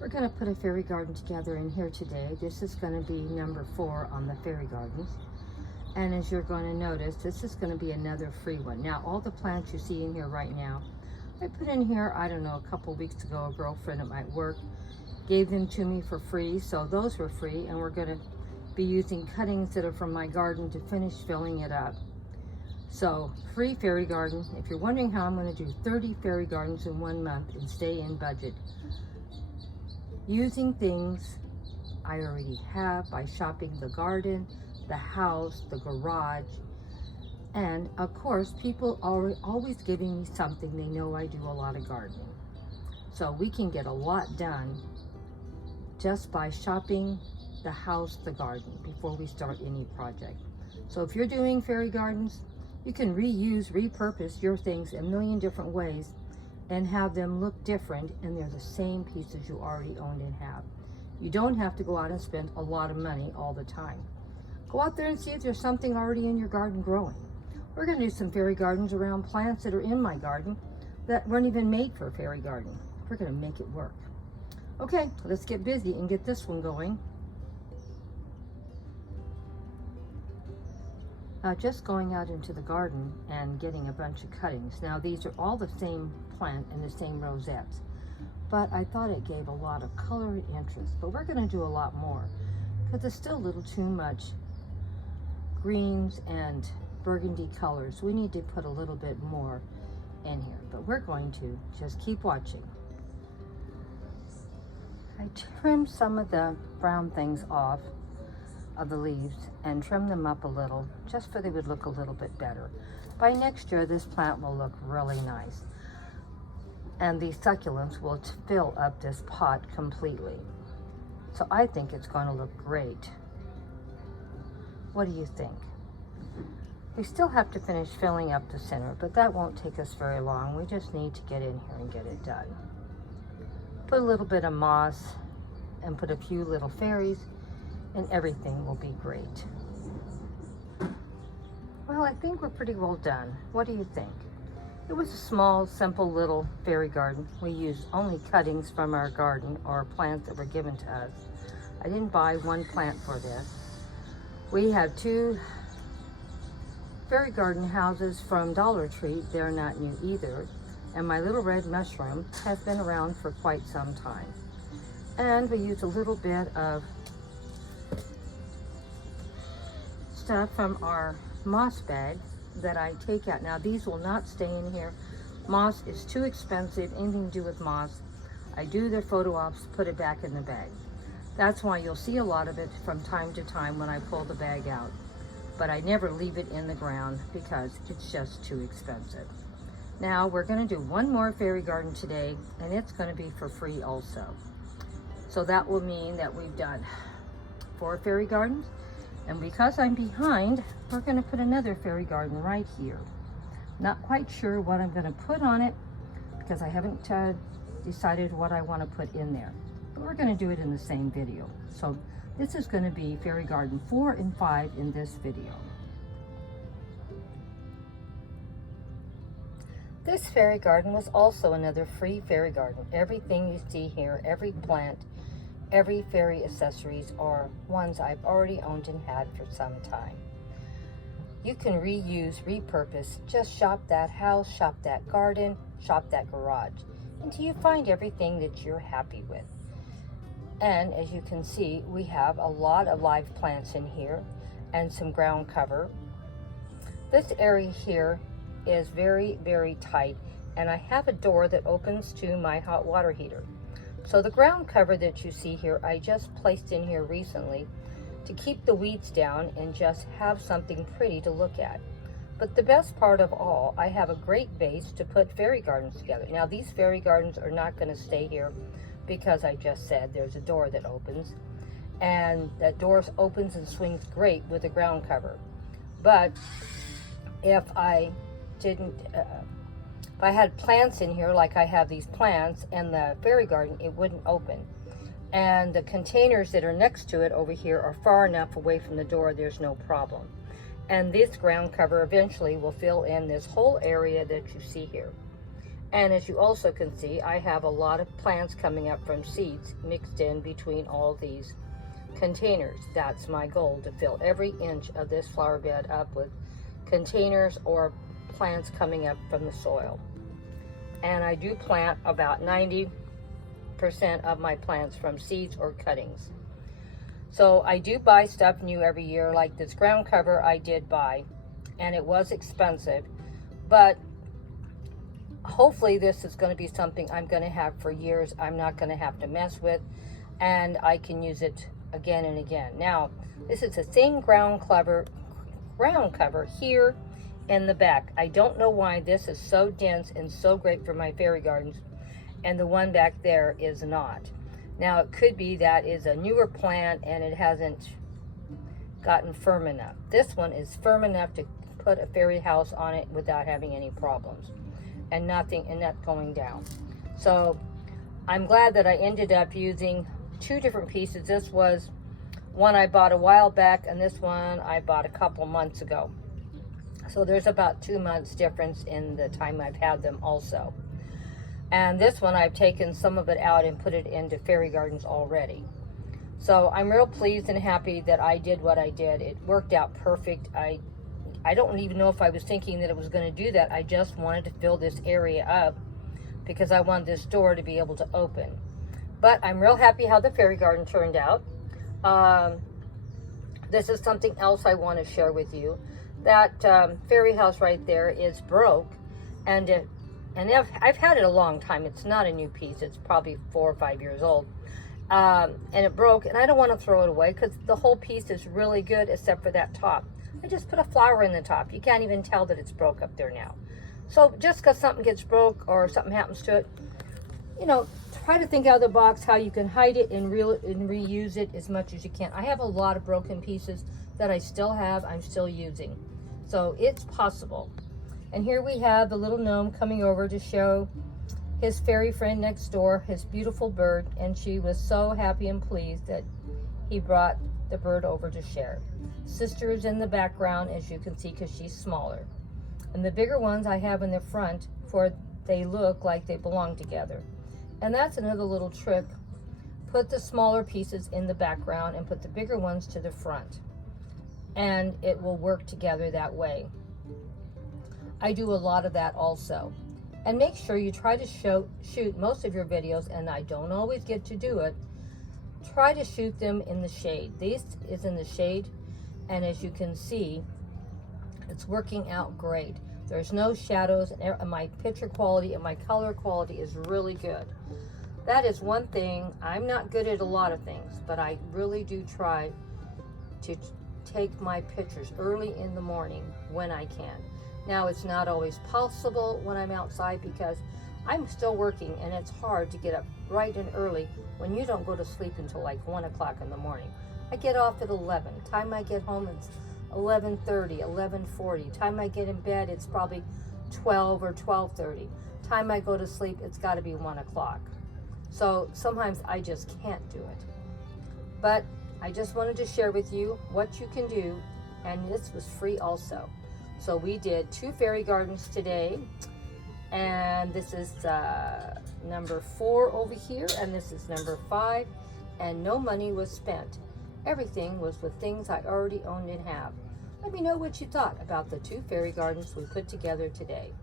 We're going to put a fairy garden together in here today. This is going to be number 4 on the fairy gardens. And as you're going to notice, this is going to be another free one. Now, all the plants you see in here right now, I put in here, I don't know, a couple weeks ago. A girlfriend at my work gave them to me for free. So those were free. And we're going to be using cuttings that are from my garden to finish filling it up. So, free fairy garden. If you're wondering how I'm going to do 30 fairy gardens in 1 month and stay in budget, using things I already have by shopping the garden, the house, the garage, and of course, people are always giving me something. They know I do a lot of gardening. So we can get a lot done just by shopping the house, the garden, before we start any project. So if you're doing fairy gardens, you can reuse, repurpose your things a million different ways and have them look different, and they're the same pieces you already own and have. You don't have to go out and spend a lot of money all the time. Go out there and see if there's something already in your garden growing. We're going to do some fairy gardens around plants that are in my garden that weren't even made for a fairy garden. We're going to make it work. Okay, let's get busy and get this one going. Just going out into the garden and getting a bunch of cuttings. Now these are all the same plant and the same rosettes, but I thought it gave a lot of color and interest. But we're going to do a lot more because it's still a little too much greens and burgundy colors. We need to put a little bit more in here, but we're going to just keep watching. I trimmed some of the brown things off of the leaves and trim them up a little just so they would look a little bit better. By next year, this plant will look really nice, and these succulents will fill up this pot completely. So I think it's going to look great. What do you think? We still have to finish filling up the center, but that won't take us very long. We just need to get in here and get it done. Put a little bit of moss and put a few little fairies, and everything will be great. Well, I think we're pretty well done. What do you think? It was a small, simple little fairy garden. We used only cuttings from our garden or plants that were given to us. I didn't buy one plant for this. We have 2 fairy garden houses from Dollar Tree. They're not new either. And my little red mushroom has been around for quite some time. And we use a little bit of stuff from our moss bag that I take out. Now these will not stay in here. Moss is too expensive, anything to do with moss. I do the photo ops, put it back in the bag. That's why you'll see a lot of it from time to time when I pull the bag out. But I never leave it in the ground because it's just too expensive. Now we're going to do one more fairy garden today, and it's going to be for free also. So that will mean that we've done 4 fairy gardens. And because I'm behind, we're going to put another fairy garden right here. Not quite sure what I'm going to put on it because I haven't decided what I want to put in there. But we're going to do it in the same video. So this is going to be fairy garden 4 and 5 in this video. This fairy garden was also another free fairy garden. Everything you see here, every plant, every fairy accessories are ones I've already owned and had for some time. You can reuse, repurpose, just shop that house, shop that garden, shop that garage, until you find everything that you're happy with. And as you can see, we have a lot of live plants in here and some ground cover. This area here is very, very tight, and I have a door that opens to my hot water heater. So the ground cover that you see here, I just placed in here recently to keep the weeds down and just have something pretty to look at. But the best part of all, I have a great base to put fairy gardens together. Now these fairy gardens are not going to stay here because I just said there's a door that opens, and that door opens and swings great with the ground cover. But if I didn't, if I had plants in here like I have these plants and the fairy garden, it wouldn't open. And the containers that are next to it over here are far enough away from the door, there's no problem. And this ground cover eventually will fill in this whole area that you see here. And as you also can see, I have a lot of plants coming up from seeds mixed in between all these containers. That's my goal, to fill every inch of this flower bed up with containers or plants coming up from the soil. And I do plant about 90% of my plants from seeds or cuttings. So I do buy stuff new every year, like this ground cover I did buy, and it was expensive, but hopefully this is going to be something I'm going to have for years. I'm not going to have to mess with, and I can use it again and again. Now, this is the same ground cover here in the back. I don't know why this is so dense and so great for my fairy gardens, and the one back there is not. Now, it could be that is a newer plant and it hasn't gotten firm enough. This one is firm enough to put a fairy house on it without having any problems, and nothing, and not going down. So I'm glad that I ended up using two different pieces. This was one I bought a while back, and this one I bought a couple months ago. So there's about 2 months difference in the time I've had them also. And this one, I've taken some of it out and put it into FairyGardens already. So I'm real pleased and happy that I did what I did. It worked out perfect. I don't even know if I was thinking that it was going to do that. I just wanted to fill this area up because I wanted this door to be able to open. But I'm real happy how the fairy garden turned out. This is something else I want to share with you. That fairy house right there is broke, and I've had it a long time. It's not a new piece. It's probably 4 or 5 years old. And it broke, and I don't want to throw it away because the whole piece is really good except for that top. I just put a flower in the top. You can't even tell that it's broke up there now. So just because something gets broke or something happens to it, you know, try to think out of the box how you can hide it and reuse it as much as you can. I have a lot of broken pieces that I still have, I'm still using. So it's possible. And here we have the little gnome coming over to show his fairy friend next door, his beautiful bird, and she was so happy and pleased that he brought the bird over to share. Sister is in the background, as you can see, because she's smaller. And the bigger ones I have in the front, for they look like they belong together. And that's another little trick. Put the smaller pieces in the background and put the bigger ones to the front. And it will work together that way. I do a lot of that also. And make sure you try to shoot most of your videos, and I don't always get to do it, try to shoot them in the shade. This is in the shade, and as you can see, it's working out great. There's no shadows, and my picture quality and my color quality is really good. That is one thing. I'm not good at a lot of things, but I really do try to take my pictures early in the morning when I can. Now, it's not always possible when I'm outside because I'm still working, and it's hard to get up bright and early when you don't go to sleep until like 1 o'clock in the morning. I get off at 11. Time I get home, it's 11:30, 11:40. Time I get in bed, it's probably 12 or 12:30. Time I go to sleep, it's got to be 1 o'clock. So sometimes I just can't do it. But I just wanted to share with you what you can do, and this was free also. So we did 2 fairy gardens today, and this is number 4 over here, and this is number 5, and no money was spent. Everything was with things I already owned and have. Let me know what you thought about the 2 fairy gardens we put together today.